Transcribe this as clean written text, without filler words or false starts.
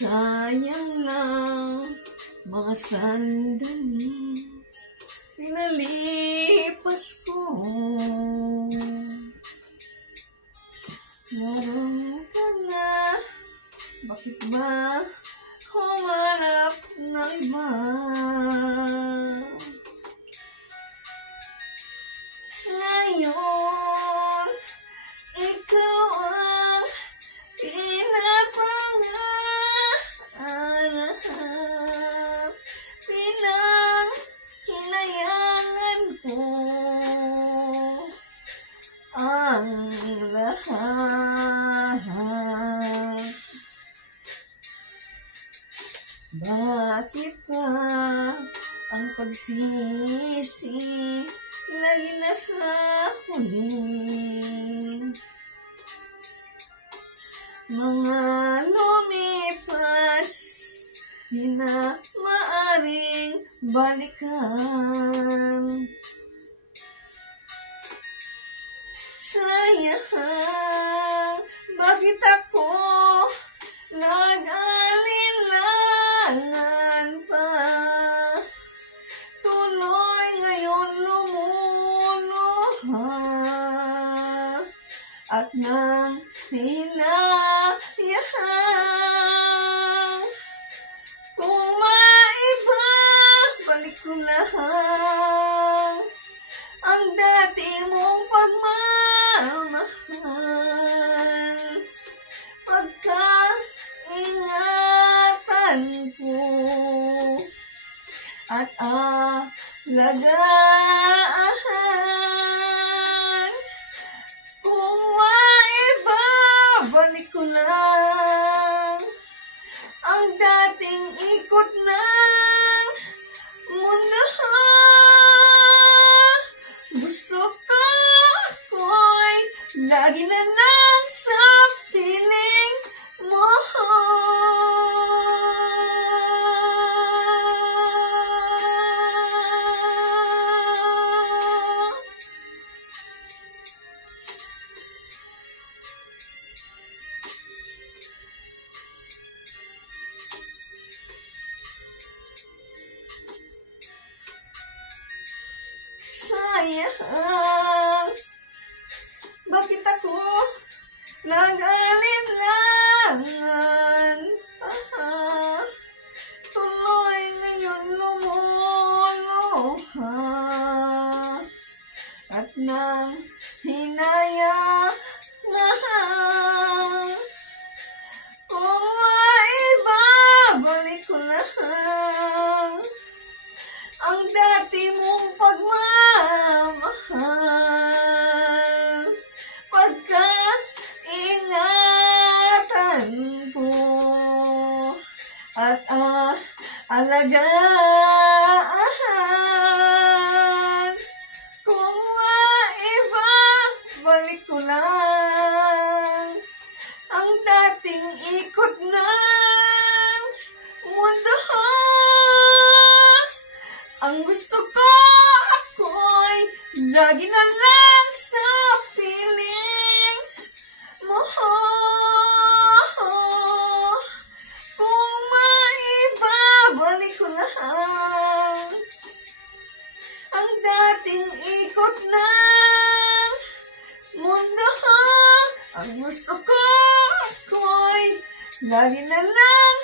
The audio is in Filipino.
Sayang lang mga sandali pinalipas ko. Naroon ka na, bakit ba humarap ng iba? Ngayon, ikaw ang pinapangarap, pinanghinayangan ko ang lahat. Bakit ba ang pagsisi lagi nasa huli? Mga lumipas, di na maaring balikan. Sayang, bakit ako nag-alinlangan pa? Tuloy ngayon lumuluha at nang hinayahang kung maiba, balik ko lang ang dati mong pagmamahal. Pagkaingatan ko at alagaan. Kung maiba, balik ko lang ang dating ikot ng mundo. Gusto ko ako'y lagi na lang sa piling mo. Sayang, bakit ako nag-alinlangan? Tuloy ngayon lumuluha at nang hinayahang kung maiba, balik ko lang ang dati mong pagmamahal. Pagkaingatan ko at alagaan. Kung maiba, balik ko lang ang dating ikot ng mundo. Ang gusto ko ako'y lagi na lang sa piling mo. Kung maiba, balik ko lang ang dating ikot ng mundo. Ang gusto ko ako'y lagi na lang